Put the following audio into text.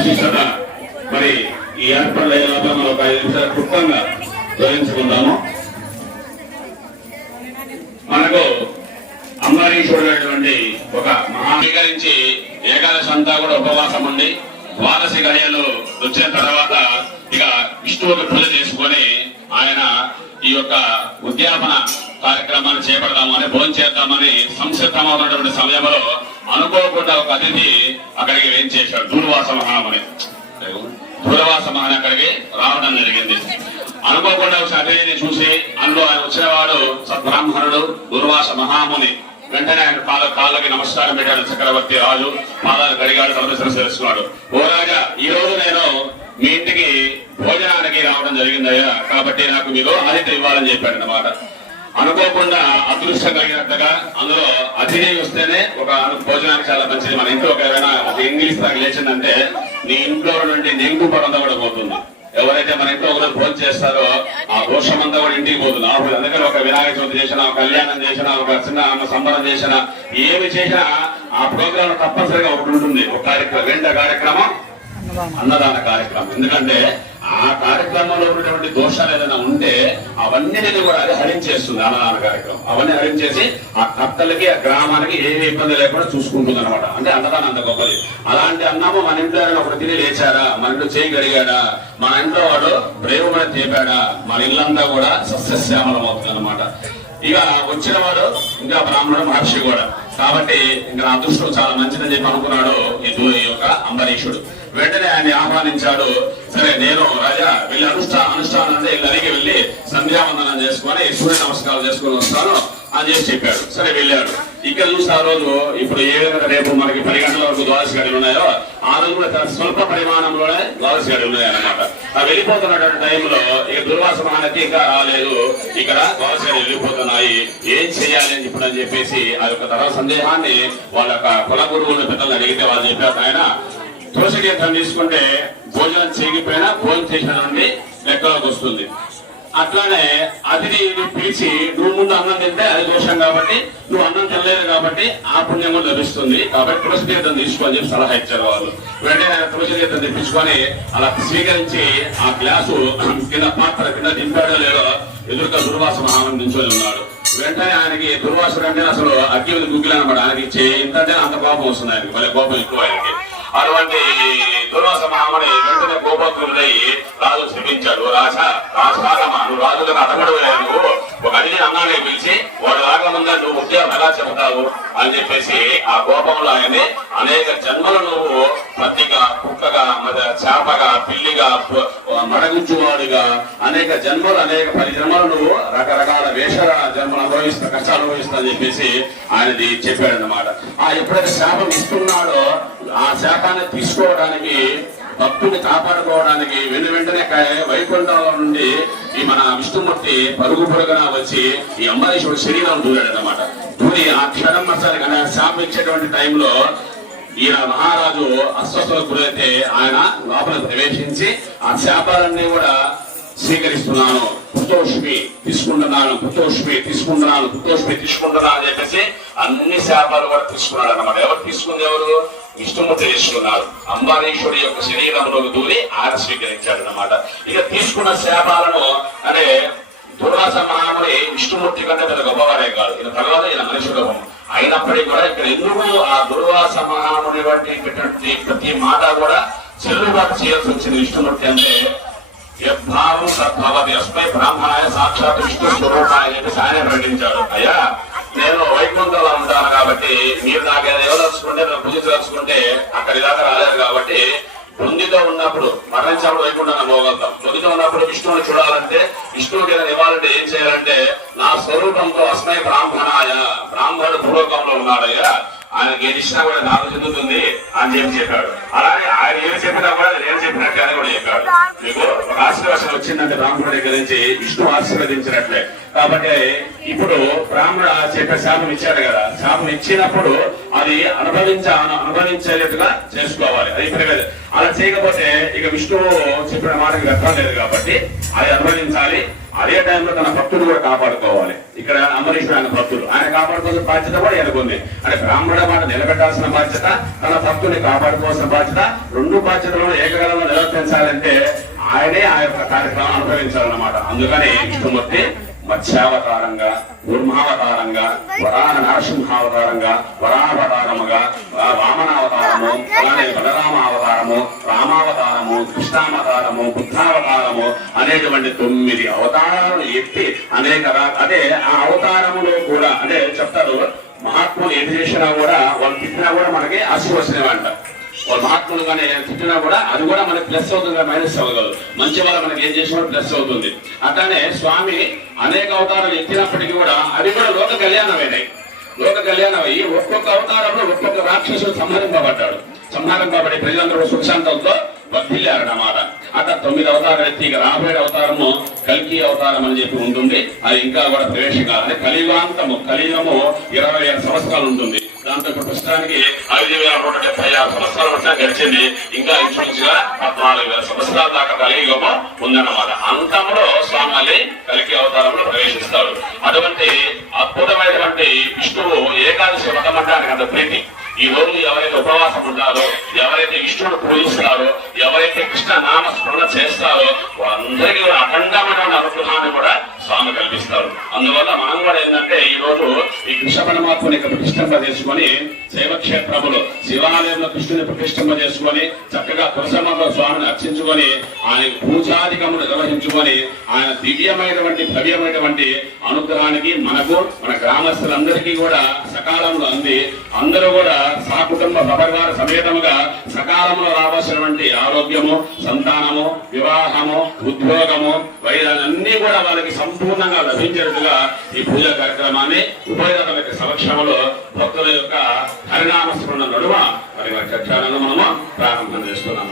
విశిష్టత మరి ఈ ఏర్పాట్లు అయిన మనం ఒక ఐదు నిమిషాలు క్లుప్తంగా వివరించుకుందాము. మనకు అంబరీషుడైనటువంటి ఒక మహాస్వీకరించి ఏకాదశి అంతా కూడా ఉపవాసం ఉండి ద్వాదశి గడియలు వచ్చిన తర్వాత ఇక విష్ణువుకి పూజ చేసుకొని ఆయన ఈ యొక్క ఉద్యాపన కార్యక్రమాన్ని చేపడదామని భోజనం చేద్దామని సంసిద్ధమవుతున్నటువంటి సమయంలో అనుకోకుండా ఒక అతిథి అక్కడికి వేయించేశాడు దూర్వాస మహాముని. దూరవాస మహాని అక్కడికి రావడం జరిగింది. అనుకోకుండా ఒక అతిథిని చూసి అందులో ఆయన వచ్చేవాడు సద్బ్రాహ్మణుడు దూర్వాస మహాముని. వెంటనే ఆయన పాద కాళ్ళకి నమస్కారం పెట్టాడు చక్రవర్తి రాజు. పాదాలు గడిగాడు తలపిసలు తెలుసుకున్నాడు ఓ రాజా ఈ రోజు నేను మీ ఇంటికి భోజనానికి రావడం జరిగిందయ్యా. కాబట్టి నాకు మీరు ఆదిత్య ఇవ్వాలని చెప్పాడు అన్నమాట లేకుండా అదృష్టం కలిగినట్టుగా అందులో అతిథి వస్తేనే ఒక భోజనానికి చాలా మంచిది. మన ఇంట్లో ఒక ఏదైనా ఒక ఇంగ్లీష్ దాకా లేచిందంటే నీ ఇంట్లో నుండి నెంగు పరంతా కూడా పోతుంది. ఎవరైతే మన ఇంట్లో ఒకరు భోజనం చేస్తారో ఆ దోషం అంతా కూడా ఇంటికి పోతుంది. అప్పుడు అందుకని ఒక వినాయక చవితి చేసినా ఒక కళ్యాణం చేసినా ఒక చిన్న అన్న సంబరం చేసినా ఏమి చేసినా ఆ ప్రోగ్రామ్ తప్పనిసరిగా ఒకటి ఉంటుంది. ఒక కార్యక్రమం రెండో కార్యక్రమం అన్నదాన కార్యక్రమం. ఎందుకంటే ఆ కార్యక్రమంలో ఉన్నటువంటి దోషాలు ఏదైనా ఉంటే అవన్నిటిని కూడా అది హరించేస్తుంది అన్నదాన కార్యక్రమం. అవన్నీ హరించేసి ఆ కర్తలకి ఆ గ్రామానికి ఏ ఇబ్బంది లేకుండా చూసుకుంటుంది అనమాట అంటే అన్నదానం అంత గొప్పది. అలాంటి అన్నాము మన ఇంట్లో ఎవరైనా ఒకటి తిని లేచారా? మన ఇంట్లో చేయగలిగాడా మన ఇంట్లో వాడు ప్రేమమైన తేపాడా మన ఇల్లంతా కూడా సస్యశ్యామలం అవుతుంది అనమాట ఇక వచ్చిన వాడు ఇంకా బ్రాహ్మణుడు మహర్షి కూడా. కాబట్టి ఇంకా నా అదృష్టం చాలా మంచిదని చెప్పి అనుకున్నాడు ఈ యొక్క అంబరీషుడు. వెంటనే ఆయన ఆహ్వానించాడు. సరే నేను రాజా వెళ్ళి అనుష్ఠా అనుష్ఠానం అంటే ఇళ్ళకి వెళ్ళి సంధ్యావందనం చేసుకొని సూర్య నమస్కారం చేసుకొని వస్తాను అని చెప్పి చెప్పాడు. సరే వెళ్ళాడు. ఇక్కడ చూస్తే ఆ రోజు ఇప్పుడు ఏ విధంగా రేపు మనకి పది గంటల వరకు ద్వాదశ గడిలు ఉన్నాయో ఆ రోజు కూడా స్వల్ప పరిమాణంలోనే ద్వాదశ గడిలు ఉన్నాయి అన్నమాట ఆ వెళ్ళిపోతున్నటువంటి టైంలో ఇక దుర్వాస మహానకి ఇంకా రాలేదు. ఇక్కడ ద్వాదశ గడి వెళ్ళిపోతున్నాయి. ఏం చేయాలి అని చెప్పి చెప్పేసి ఆ యొక్క తర్వాత సందేహాన్ని వాళ్ళ యొక్క కుల గురువులు పెద్దలు అడిగితే వాళ్ళు చెప్పారు ఆయన తులసి తీర్థం తీసుకుంటే భోజనం చేయకపోయినా భోజనం చేసిన నుండి లెక్కలోకి వస్తుంది. అట్లానే అతిథిని పిలిచి నువ్వు ముందు అన్నం తింటే అది దోషం కాబట్టి నువ్వు అన్నం తినలేదు కాబట్టి ఆ పుణ్యం కూడా లభిస్తుంది. కాబట్టి తులసి తీర్థం తీసుకోని చెప్పి సలహా ఇచ్చారు వాళ్ళు. వెంటనే తులసి తీర్థం తెప్పించుకొని అలా స్వీకరించి ఆ గ్లాసు కింద పాత్ర కింద దింపాడో లేదో ఎదురుగా దుర్వాస మహామని నించొని ఉన్నాడు. వెంటనే ఆయనకి దుర్వాసుడు అంటే అసలు అగ్గి మీద గుగ్గిలు అనమాట ఆయనకి చే- అంటే అంత కోపం వస్తుంది ఆయనకి. మళ్ళీ కోపం ఎక్కువ ఆయనకి. అటువంటి దుర్వాస మహామణి వెంటనే కోపకులై రాజు శ్రమించాడు రాజా రాజారమా నువ్వు రాజులకు అడగడం చెబుతావు అని చెప్పేసి ఆ కోపంలో ఆయన్ని అనేక జన్మలు నువ్వు పత్తిగా కుక్కగా చేపగా పిల్లిగా పు- అనేక జన్మలు అనేక పది జన్మలు నువ్వు రకరకాల వేష జన్మలు అనుభవిస్తా కష్టాలు అనుభవిస్తా అని చెప్పేసి ఆయనది చెప్పాడు అనమాట ఆ ఎప్పుడైతే శాపం ఇస్తున్నాడో ఆ శాపాన్ని తీసుకోవడానికి భక్తుని కాపాడుకోవడానికి వెను వెంటనే క- వైకుంఠంలో నుండి ఈ మన విష్ణుమూర్తి పరుగు పరుగున వచ్చి ఈ అంబరీషుడు శరీరం దూరాడనమాట దూరి ఆ క్షణం మసాలి కానీ శాపించేటువంటి ఇచ్చేటువంటి టైంలో ఈయన మహారాజు అస్వస్థతకు గురైతే ఆయన లోపల ప్రవేశించి ఆ శాపాలన్నీ కూడా స్వీకరిస్తున్నాను. పుతోష్మి తీసుకుంటున్నాను పుతోష్మి తీసుకుంటున్నాను పుతోష్మి తీసుకుంటున్నాను అని చెప్పేసి అన్ని శాపాలు కూడా తీసుకున్నాడు అనమాట ఎవరు తీసుకుంది ఎవరు? విష్ణుమూర్తి తీసుకున్నారు అంబారీశ్వరి యొక్క శరీరంలోకి దూరి ఆట స్వీకరించాడు అనమాట ఇక తీసుకున్న శాపాలను అంటే దుర్వాస మహాముని విష్ణుమూర్తి కంటే పెద్ద గొప్పవాడే కాదు. ఈయన తర్వాత ఈయన మనిషి గొప్ప అయినప్పటికీ కూడా ఇక్కడ ఎందుకు ఆ దుర్వాస మహాముని వంటి పెట్టినటువంటి ప్రతి మాట కూడా చెల్లుబాటు చేయాల్సి వచ్చింది విష్ణుమూర్తి అంటే యద్భావం సద్భవతి అస్మై బ్రాహ్మణాయ సాక్షాత్ విష్ణు స్వరూపాయ అని చెప్పేసి ఆయన ప్రకటించాడు. అయ్యా నేను వైకుంఠంలో ఉంటాను కాబట్టి మీరు నాకు ఇవ్వదలుచుకుంటే నేను పూజించదలుచుకుంటే అక్కడి దాకా రాలేదు కాబట్టి బృందితో ఉన్నప్పుడు మరణించినప్పుడు వైకుంఠంగా పోగలుగుతాం. బృందితో ఉన్నప్పుడు విష్ణువుని చూడాలంటే విష్ణువుకి ఏదైనా ఇవ్వాలంటే ఏం చేయాలంటే నా స్వరూపంతో అస్మై బ్రాహ్మణాయ బ్రాహ్మణుడు భూలోకంలో ఉన్నాడయ్యా. ఆయనకి ఏది ఇచ్చినా కూడా నాకు చెందుతుంది అని చెప్పి చెప్పాడు. అలాగే ఆయన ఏమి చెప్పినా కూడా నేను చెప్పినట్టు కూడా చెప్పాడు. మీకు ఒక ఆశీర్వాసం వచ్చిందంటే బ్రాహ్మణుడి దగ్గర నుంచి విష్ణు ఆశీర్వదించినట్లే. కాబట్టి ఇప్పుడు బ్రాహ్మణ చెప్పే శాపం ఇచ్చాడు కదా. శాపం ఇచ్చినప్పుడు అది అనుభవించ అనుభవించేట్టుగా చేసుకోవాలి. అది ఇప్పుడు అలా చేయకపోతే ఇక విష్ణువు చెప్పిన మాటకి వ్యర్థం లేదు కాబట్టి అది అనుభవించాలి. అదే టైంలో తన భక్తులు కూడా కాపాడుకోవాలి. ఇక్కడ అంబరీషుడు ఆయన భక్తులు ఆయన కాపాడుకోవాల్సిన బాధ్యత కూడా ఎనుకుంది అంటే బ్రాహ్మణ మాట నిలబెట్టాల్సిన బాధ్యత తన భక్తుని కాపాడుకోవాల్సిన బాధ్యత రెండు బాధ్యతలను ఏకగలంలో నిర్వర్తించాలంటే ఆయనే ఆ యొక్క కార్యక్రమం అనుభవించాలన్నమాట. అందుకని విష్ణుమూర్తి మత్స్యావతారంగా కూర్మావతారంగా వరాహ నరసింహావతారంగా వరాహవతారముగా వామనావతారము అలానే బలరామ అవతారము రామావతారము కృష్ణావతారము బుద్ధావతారము అనేటువంటి తొమ్మిది అవతారాలు ఎత్తి అనేక అదే ఆ అవతారములో కూడా అంటే చెప్తారు మహాత్ములు ఏం చేసినా కూడా వాళ్ళు తిట్టినా కూడా మనకి ఆశీర్వచనం అంట వాళ్ళ మహాత్ములు కానీ తిట్టినా కూడా అది కూడా మనకి ప్లస్ అవుతుంది మైనస్ అవ్వగలదు. మంచి వల్ల మనకి ఏం చేసినా ప్లస్ అవుతుంది. అట్లానే స్వామి అనేక అవతారాలు ఎత్తినప్పటికీ కూడా అవి కూడా లోక కళ్యాణమైనాయి. లోక కళ్యాణం అయ్యి ఒక్కొక్క అవతారంలో ఒక్కొక్క రాక్షసుడు సంహరింపబడ్డాడు. సంహారింపబడి ప్రజలందరూ సుఖశాంతంతో వర్ధిల్లారన్నమాట. అట్లా తొమ్మిది అవతారం ఎత్తి ఇక రాబోయే అవతారము కల్కి అవతారం అని చెప్పి ఉంటుంది. అది ఇంకా కూడా ప్రవేశం కాదు. కలియుగాంతము. కలియుగము ఇరవై ఆరు సంవత్సరాలు ఉంటుంది. దాంతో ఇప్పుడు ప్రస్తుతానికి ఐదు వేల నూట డెబ్బై ఆరు సంవత్సరాల వచ్చినా గడిచింది. ఇంకా ఇంచుమించుగా పద్నాలుగు వేల సంవత్సరాల దాకా కలియుగము ఉందన్నమాట. అంతంలో స్వామి కలికి అవతారంలో ప్రవేశిస్తాడు అటువంటి అద్భుతమైనటువంటి విష్ణువు ఏకాదశి వ్రతం అంటానికి అంత ప్రీతి. ఈ రోజు ఎవరైతే ఉపవాసం ఉంటారో ఎవరైతే విష్ణువును పూజిస్తారో మనం కూడా ఏంటంటే ఈ రోజు ఈ కృష్ణ పరమాత్మని ప్రతిష్టంభ చేసుకొని శైవ శివాలయంలో కృష్ణుని ప్రతిష్టంభ చేసుకొని చక్కగా తులసమ్మలో స్వామిని అర్చించుకొని ఆయన పూజాధికములు నిర్వహించుకొని ఆయన దివ్యమైనటువంటి భవ్యమైనటువంటి అనుగ్రహానికి మనకు మన గ్రామస్తులందరికీ కూడా సకాలంలో అంది. అందరూ కూడా సహకుటుంబ పరివార సమేతముగా సకాలంలో రావాల్సినటువంటి ఆరోగ్యము సంతానము వివాహము ఉద్యోగము వైద్యాలన్నీ కూడా వాళ్ళకి సంపూర్ణంగా లభించేట్టుగా ఈ ఈ పూజా కార్యక్రమాన్ని ఉభయదాతల యొక్క సమక్షంలో భక్తుల యొక్క హరినామ స్మరణ నడుమ మరి చర్చాలను మనము ప్రారంభం చేస్తున్నాం